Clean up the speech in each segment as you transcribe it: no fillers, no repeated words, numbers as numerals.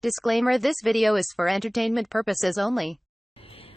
Disclaimer: this video is for entertainment purposes only.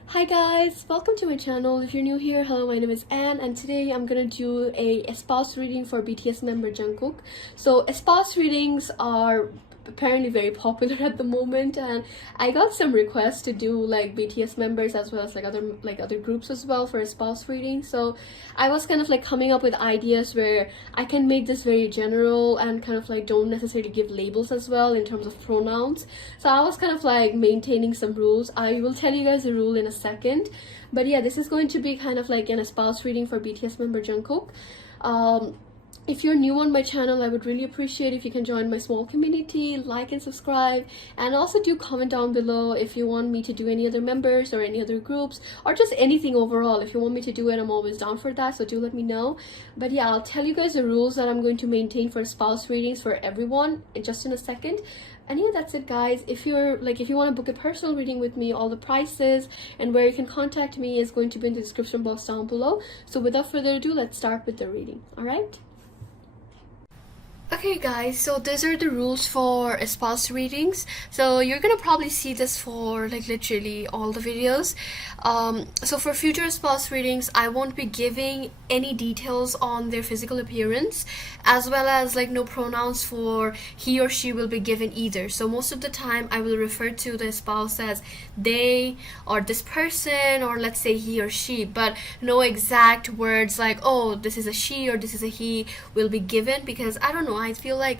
Hi guys, welcome to my channel. If you're new here, hello, my name is Anne, and today I'm gonna do a espouse reading for BTS member Jungkook. So espouse readings are apparently very popular at the moment, and I got some requests to do like BTS members as well as other groups as well for espouse reading. So I was kind of like coming up with ideas where I can make this very general and kind of like don't necessarily give labels as well in terms of pronouns. So I was kind of like maintaining some rules. I will tell you guys the rule in a second, but yeah, this is going to be kind of like an espouse reading for BTS member Jungkook. If you're new on my channel, I would really appreciate if you can join my small community, like and subscribe, and also do comment down below if you want me to do any other members or any other groups or just anything overall. If you want me to do it, I'm always down for that, so do let me know. But yeah, I'll tell you guys the rules that I'm going to maintain for spouse readings for everyone just in a second. And yeah, that's it guys. If you want to book a personal reading with me, all the prices and where you can contact me is going to be in the description box down below. So without further ado, let's start with the reading. All right. Okay guys, so these are the rules for espouse readings. So you're gonna probably see this for like literally all the videos. So for future espouse readings, I won't be giving any details on their physical appearance, as well as like no pronouns for he or she will be given either. So most of the time I will refer to the espouse as they or this person, or let's say he or she, but no exact words like, oh, this is a she or this is a he will be given, because I don't know, I feel like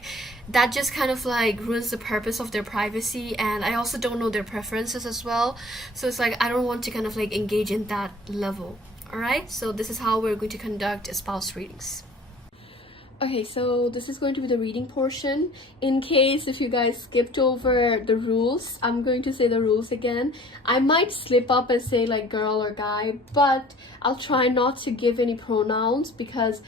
that just kind of like ruins the purpose of their privacy, and I also don't know their preferences as well. So it's like I don't want to kind of like engage in that level. Alright, so this is how we're going to conduct espouse readings. Okay, so this is going to be the reading portion. In case if you guys skipped over the rules, I'm going to say the rules again. I might slip up and say like girl or guy, but I'll try not to give any pronouns, because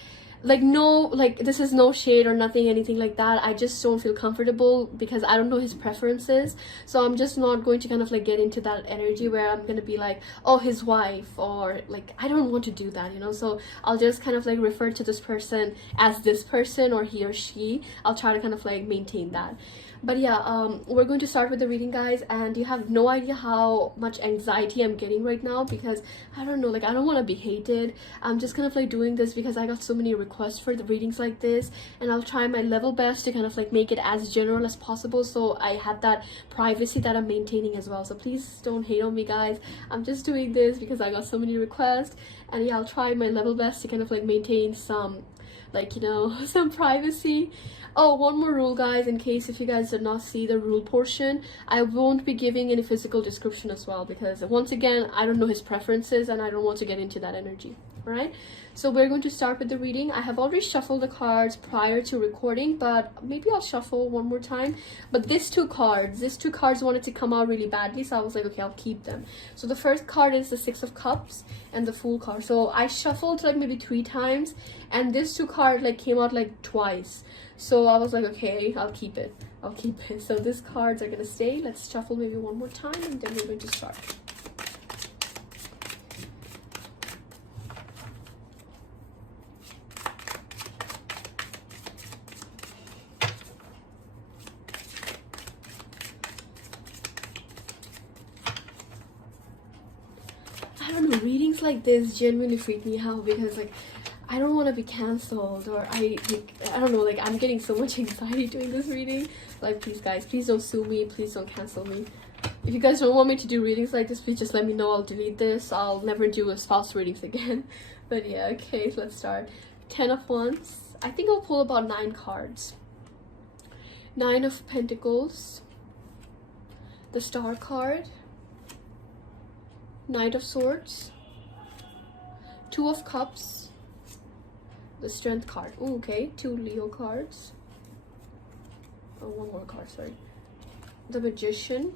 this is no shade or nothing, anything like that. I just don't feel comfortable because I don't know his preferences. So I'm just not going to kind of like get into that energy where I'm gonna be like, oh, his wife, or like I don't want to do that, you know. So I'll just kind of like refer to this person as this person or he or she. I'll try to kind of like maintain that. But yeah, we're going to start with the reading guys, and you have no idea how much anxiety I'm getting right now, because I don't know, like I don't want to be hated. I'm just kind of like doing this because I got so many requests for the readings like this, and I'll try my level best to kind of like make it as general as possible, so I have that privacy that I'm maintaining as well. So please don't hate on me guys. I'm just doing this because I got so many requests, and yeah, I'll try my level best to kind of like maintain some, like, you know, some privacy. Oh, one more rule guys, in case if you guys did not see the rule portion, I won't be giving any physical description as well, because once again I don't know his preferences and I don't want to get into that energy. All right, so we're going to start with the reading. I have already shuffled the cards prior to recording, but maybe I'll shuffle one more time. But these two cards wanted to come out really badly, so I was like, okay, I'll keep them. So the first card is the Six of Cups and the Fool card. So I shuffled like maybe 3 times, and this two cards like came out like twice. So I was like, okay, I'll keep it. So these cards are gonna stay. Let's shuffle maybe one more time, and then we're going to start. I don't know, readings like this genuinely freak me out, because like I don't want to be cancelled, or I don't know, like I'm getting so much anxiety doing this reading. Like please guys, please don't sue me, please don't cancel me. If you guys don't want me to do readings like this, please just let me know. I'll delete this. I'll never do espouse readings again. But yeah, okay, so let's start. 10 of Wands. I think I'll pull about 9 cards. 9 of Pentacles, the Star card, Knight of Swords, 2 of Cups, the Strength card. Ooh, okay, 2 Leo cards. Oh, one more card, sorry. The Magician.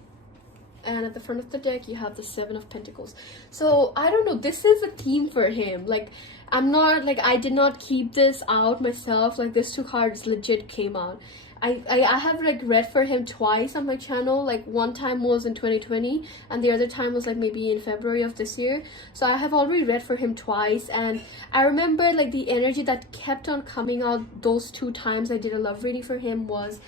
And at the front of the deck you have the 7 of Pentacles. So I don't know, this is a theme for him. Like I'm not, like I did not keep this out myself. Like these 2 cards legit came out. I have like read for him twice on my channel. Like one time was in 2020 and the other time was like maybe in February of this year. So I have already read for him twice, and I remember like the energy that kept on coming out those 2 times I did a love reading for him was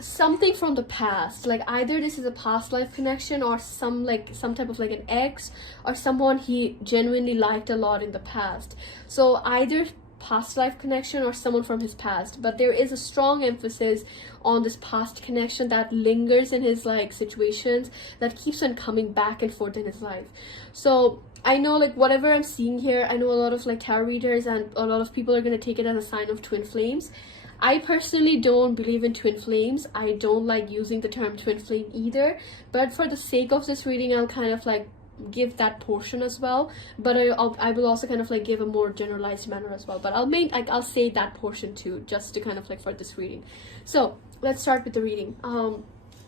something from the past, like either this is a past life connection or some type of like an ex or someone he genuinely liked a lot in the past. So either past life connection or someone from his past, but there is a strong emphasis on this past connection that lingers in his like situations, that keeps on coming back and forth in his life. So I know like whatever I'm seeing here, I know a lot of like tarot readers and a lot of people are going to take it as a sign of twin flames. I personally don't believe in twin flames. I don't like using the term twin flame either, but for the sake of this reading, I'll kind of like give that portion as well, but I will also kind of like give a more generalized manner as well, but I'll say that portion too, just to kind of like for this reading. So let's start with the reading.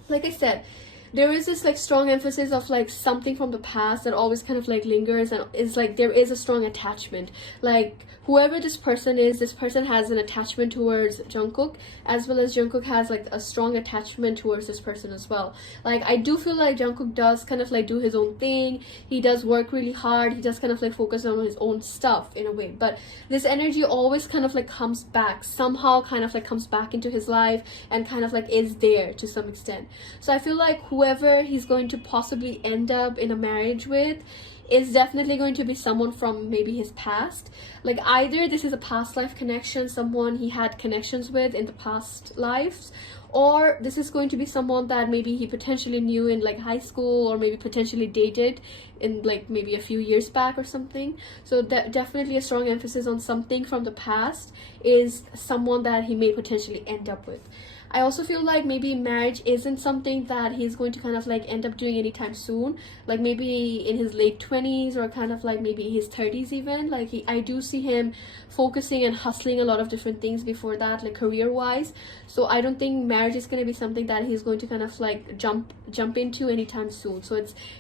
Like I said, there is this like strong emphasis of like something from the past that always kind of like lingers, and is like there is a strong attachment. Like whoever this person is, this person has an attachment towards Jungkook, as well as Jungkook has like a strong attachment towards this person as well. Like I do feel like Jungkook does kind of like do his own thing, he does work really hard, he does kind of like focus on his own stuff in a way, but this energy always kind of like comes back somehow, kind of like comes back into his life and kind of like is there to some extent. So I feel like whoever he's going to possibly end up in a marriage with is definitely going to be someone from maybe his past. Like either this is a past life connection, someone he had connections with in the past lives, or this is going to be someone that maybe he potentially knew in like high school, or maybe potentially dated in like maybe a few years back or something. So definitely a strong emphasis on something from the past is someone that he may potentially end up with. I also feel like maybe marriage isn't something that he's going to kind of like end up doing anytime soon, like maybe in his late 20s or kind of like maybe his 30s even. Like I do see him focusing and hustling a lot of different things before that, like career wise. So I don't think marriage is going to be something that he's going to kind of like jump into anytime soon. So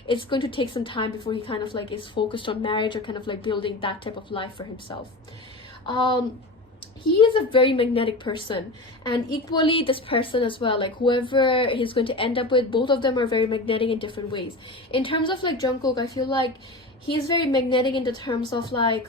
it's going to take some time before he kind of like is focused on marriage or kind of like building that type of life for himself. He is a very magnetic person, and equally this person as well, like whoever he's going to end up with, both of them are very magnetic in different ways. In terms of like Jungkook, I feel like he is very magnetic in the terms of like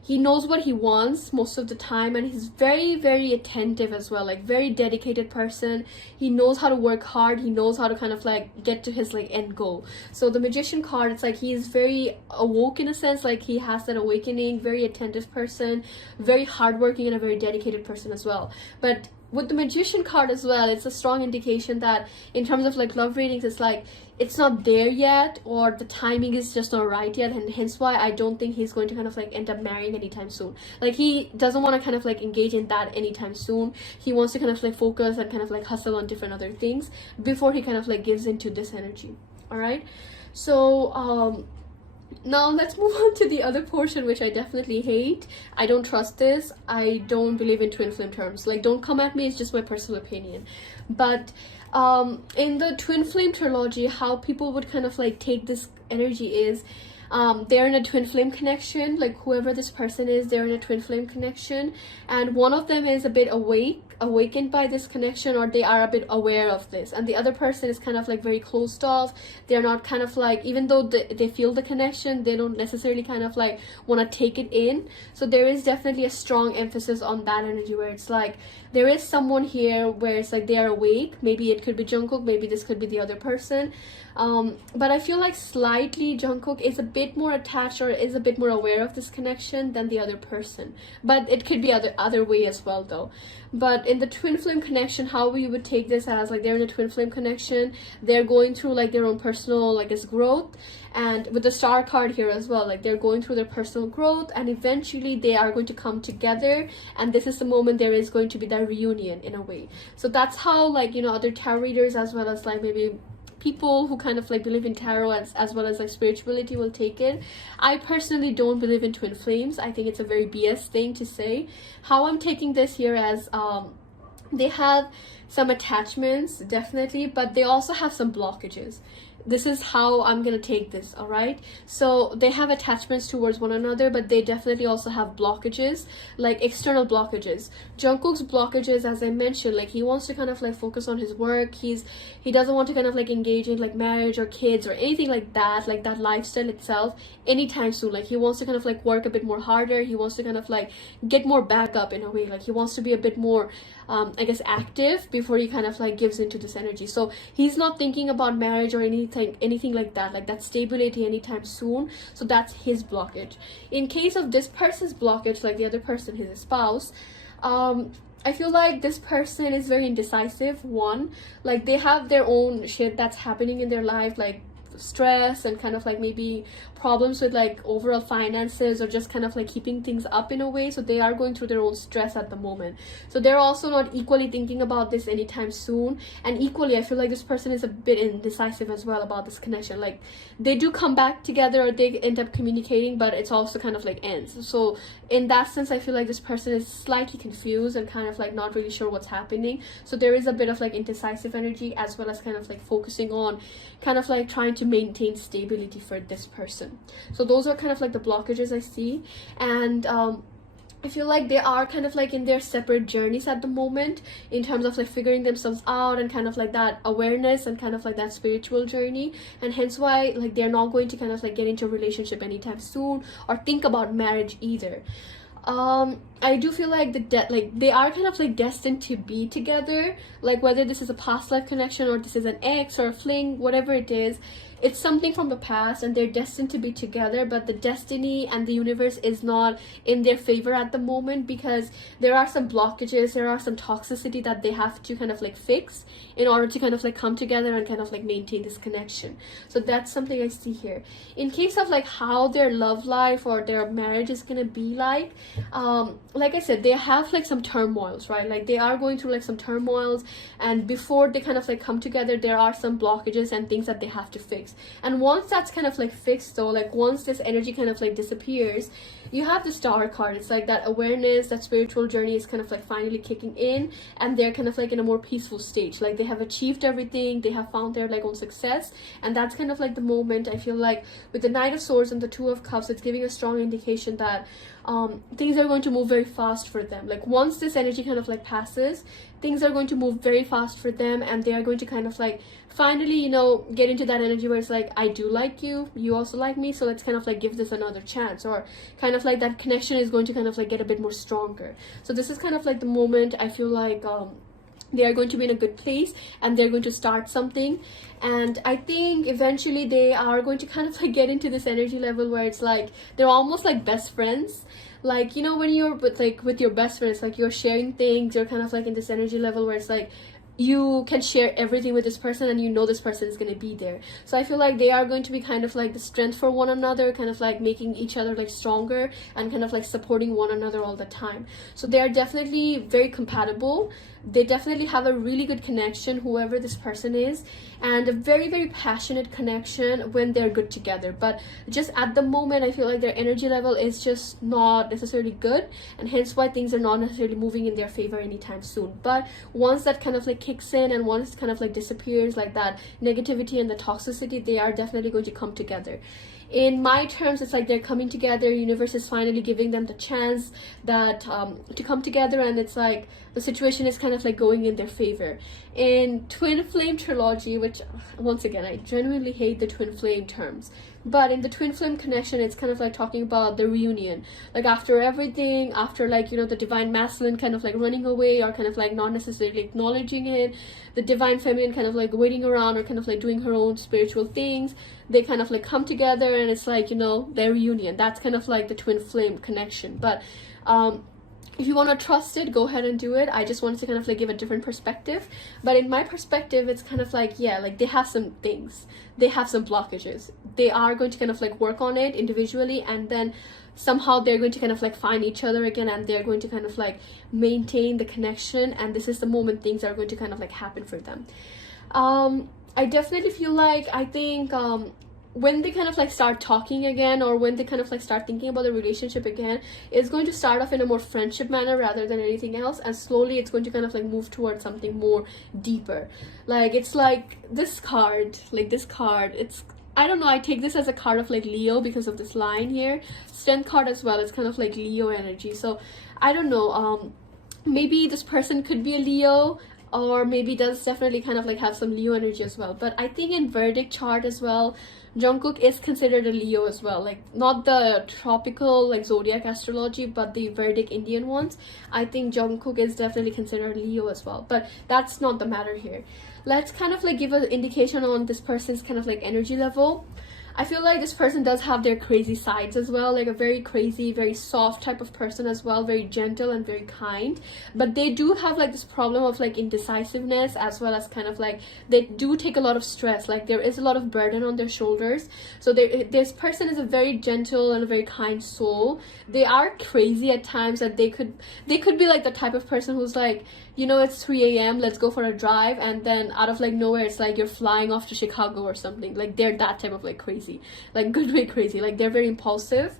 he knows what he wants most of the time, and he's very, very attentive as well, like very dedicated person. He knows how to work hard, he knows how to kind of like get to his like end goal. So the Magician card, it's like he's very awoke in a sense, like he has that awakening, very attentive person, very hardworking, and a very dedicated person as well. But with the Magician card as well, it's a strong indication that in terms of like love readings, it's like it's not there yet, or the timing is just not right yet, and hence why I don't think he's going to kind of like end up marrying anytime soon. Like he doesn't want to kind of like engage in that anytime soon. He wants to kind of like focus and kind of like hustle on different other things before he kind of like gives into this energy. All right, so now let's move on to the other portion, which I definitely hate. I don't trust this. I don't believe in twin flame terms. Like, don't come at me, it's just my personal opinion. But in the twin flame trilogy, how people would kind of like take this energy is they're in a twin flame connection. Like whoever this person is, they're in a twin flame connection, and one of them is a bit awakened by this connection, or they are a bit aware of this, and the other person is kind of like very closed off. They're not kind of like, even though they feel the connection, they don't necessarily kind of like want to take it in. So there is definitely a strong emphasis on that energy, where it's like there is someone here where it's like they are awake. Maybe it could be Jungkook, maybe this could be the other person, but I feel like slightly Jungkook is a bit more attached or is a bit more aware of this connection than the other person, but it could be other way as well though. But in the twin flame connection, how we would take this as like they're in a twin flame connection, they're going through like their own personal like this growth, and with the star card here as well, like they're going through their personal growth, and eventually they are going to come together, and this is the moment there is going to be that reunion in a way. So that's how, like, you know, other tarot readers as well as like maybe people who kind of like believe in tarot as well as like spirituality will take it. I personally don't believe in twin flames. I think it's a very BS thing to say. How I'm taking this here as they have some attachments definitely, but they also have some blockages. This is how I'm gonna take this. All right, so they have attachments towards one another, but they definitely also have blockages, like external blockages. Jungkook's blockages, as I mentioned, like he wants to kind of like focus on his work. He doesn't want to kind of like engage in like marriage or kids or anything like that lifestyle itself anytime soon. Like he wants to kind of like work a bit more harder. He wants to kind of like get more back up in a way. Like he wants to be a bit more I guess active before he kind of like gives into this energy. So he's not thinking about marriage or anything like that stability anytime soon. So that's his blockage. In case of this person's blockage, like the other person, his spouse, I feel like this person is very indecisive. One, like they have their own shit that's happening in their life, like stress and kind of like maybe problems with like overall finances or just kind of like keeping things up in a way. So they are going through their own stress at the moment. So they're also not equally thinking about this anytime soon. And equally, I feel like this person is a bit indecisive as well about this connection. Like they do come back together or they end up communicating, but it's also kind of like ends. So in that sense, I feel like this person is slightly confused and kind of like not really sure what's happening. So there is a bit of like indecisive energy, as well as kind of like focusing on kind of like trying to maintain stability for this person. So those are kind of like the blockages I see. And I feel like they are kind of like in their separate journeys at the moment in terms of like figuring themselves out and kind of like that awareness and kind of like that spiritual journey. And hence why like they're not going to kind of like get into a relationship anytime soon or think about marriage either. I do feel like like they are kind of like destined to be together, like whether this is a past life connection or this is an ex or a fling, whatever it is, it's something from the past and they're destined to be together. But the destiny and the universe is not in their favor at the moment, because there are some blockages, there are some toxicity that they have to kind of like fix in order to kind of like come together and kind of like maintain this connection. So that's something I see here. In case of like how their love life or their marriage is gonna be like I said, they have like some turmoils, right? Like they are going through like some turmoils, and before they kind of like come together, there are some blockages and things that they have to fix. And once that's kind of like fixed though, like once this energy kind of like disappears, you have the Star card. It's like that awareness, that spiritual journey is kind of like finally kicking in, and they're kind of like in a more peaceful stage. Like they have achieved everything, they have found their like own success, and that's kind of like the moment. I feel like with the Knight of Swords and the Two of Cups, it's giving a strong indication that things are going to move very fast for them. Like once this energy kind of like passes, things are going to move very fast for them, and they are going to kind of like finally, you know, get into that energy where it's like, I do like you, you also like me, so let's kind of like give this another chance, or kind of like that connection is going to kind of like get a bit more stronger. So this is kind of like the moment I feel like they are going to be in a good place and they're going to start something. And I think eventually they are going to kind of like get into this energy level where it's like they're almost like best friends. Like, you know, when you're with your best friends, like you're sharing things, you're kind of like in this energy level where it's like you can share everything with this person and you know this person is going to be there. So I feel like they are going to be kind of like the strength for one another, kind of like making each other like stronger and kind of like supporting one another all the time. So they are definitely very compatible. They definitely have a really good connection, whoever this person is, and a very, very passionate connection when they're good together. But just at the moment, I feel like their energy level is just not necessarily good, and hence why things are not necessarily moving in their favor anytime soon. But once that kind of like kicks in and once it kind of like disappears, like that negativity and the toxicity, they are definitely going to come together. In my terms, it's like they're coming together. Universe is finally giving them the chance that to come together, and it's like the situation is kind of like going in their favor. In Twin Flame trilogy, which once again I genuinely hate the twin flame terms, but in the twin flame connection, it's kind of like talking about the reunion. Like after everything, after like, you know, the divine masculine kind of like running away or kind of like not necessarily acknowledging it, the divine feminine kind of like waiting around or kind of like doing her own spiritual things, they kind of like come together and it's like, you know, their reunion. That's kind of like the twin flame connection. But if you want to trust it, go ahead and do it. I just wanted to kind of like give a different perspective. But in my perspective, it's kind of like, yeah, like they have some things, they have some blockages, they are going to kind of like work on it individually, and then somehow they're going to kind of like find each other again, and they're going to kind of like maintain the connection, and this is the moment things are going to kind of like happen for them. I definitely feel like, I think when they kind of like start talking again, or when they kind of like start thinking about the relationship again, it's going to start off in a more friendship manner rather than anything else, and slowly it's going to kind of like move towards something more deeper. Like it's like this card, it's, I don't know, I take this as a card of like Leo because of this line here. Strength card as well, it's kind of like Leo energy. So I don't know, maybe this person could be a Leo. or maybe does definitely kind of like have some Leo energy as well. But I think in verdict chart as well, Jungkook is considered a Leo as well, like not the tropical like zodiac astrology, but the Vedic Indian ones. I think Jungkook is definitely considered Leo as well, but that's not the matter here. Let's kind of like give an indication on this person's kind of like energy level. I feel like this person does have their crazy sides as well, like a very crazy, very soft type of person as well, very gentle and very kind. But they do have like this problem of like indecisiveness, as well as kind of like they do take a lot of stress, like there is a lot of burden on their shoulders. So this person is a very gentle and a very kind soul. They are crazy at times, that they could be like the type of person who's like, you know, it's 3 a.m, let's go for a drive, and then out of like nowhere it's like you're flying off to Chicago or something. Like they're that type of like crazy, like good way crazy, like they're very impulsive.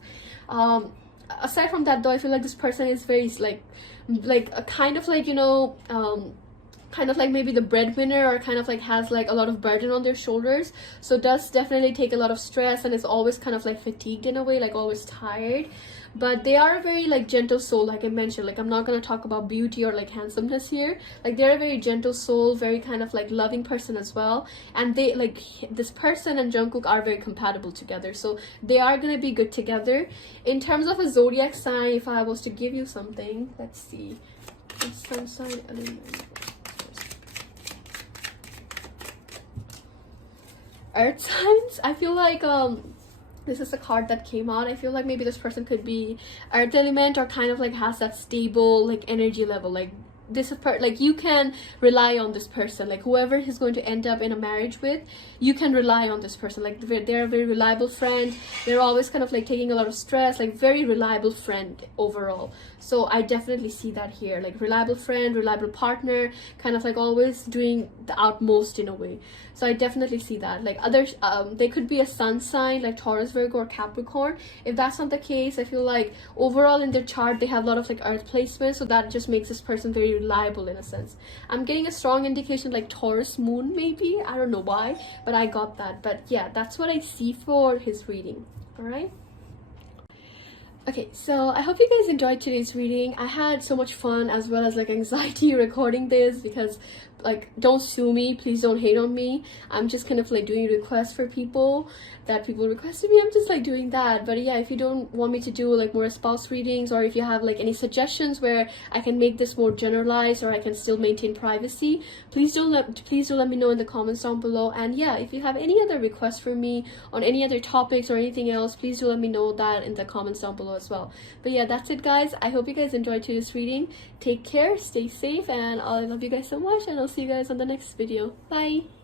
Aside from that though, I feel like this person is very like a kind of like, you know, kind of like maybe the breadwinner, or kind of like has like a lot of burden on their shoulders, so does definitely take a lot of stress and is always kind of like fatigued in a way, like always tired. But they are a very like gentle soul, like I mentioned. Like I'm not going to talk about beauty or like handsomeness here. Like they're a very gentle soul, very kind of like loving person as well, and they like this person and Jungkook are very compatible together, so they are going to be good together. In terms of a zodiac sign, if I was to give you something, let's see, sun sign element, earth signs. I feel like this is a card that came out. I feel like maybe this person could be earth element, or kind of like has that stable like energy level. Like this is like you can rely on this person, like whoever he's going to end up in a marriage with, you can rely on this person. Like they're a very reliable friend, they're always kind of like taking a lot of stress, like very reliable friend overall. So I definitely see that here, like reliable friend, reliable partner, kind of like always doing the utmost in a way. So I definitely see that. Like others, they could be a sun sign like Taurus, Virgo, or Capricorn. If that's not the case, I feel like overall in their chart they have a lot of like earth placement, so that just makes this person very reliable in a sense. I'm getting a strong indication like Taurus moon maybe, I don't know why, but I got that. But yeah, that's what I see for his reading. All right. Okay, so I hope you guys enjoyed today's reading. I had so much fun as well as like anxiety recording this, because like, don't sue me, please don't hate on me. I'm just kind of like doing requests for people that people requested me. I'm just like doing that. But yeah, if you don't want me to do like more spouse readings, or if you have like any suggestions where I can make this more generalized, or I can still maintain privacy, please do let me know in the comments down below. And yeah, if you have any other requests for me on any other topics or anything else, please do let me know that in the comments down below as well. But yeah, that's it guys. I hope you guys enjoyed today's reading. Take care, stay safe, and I love you guys so much, and I'll see you guys on the next video. Bye.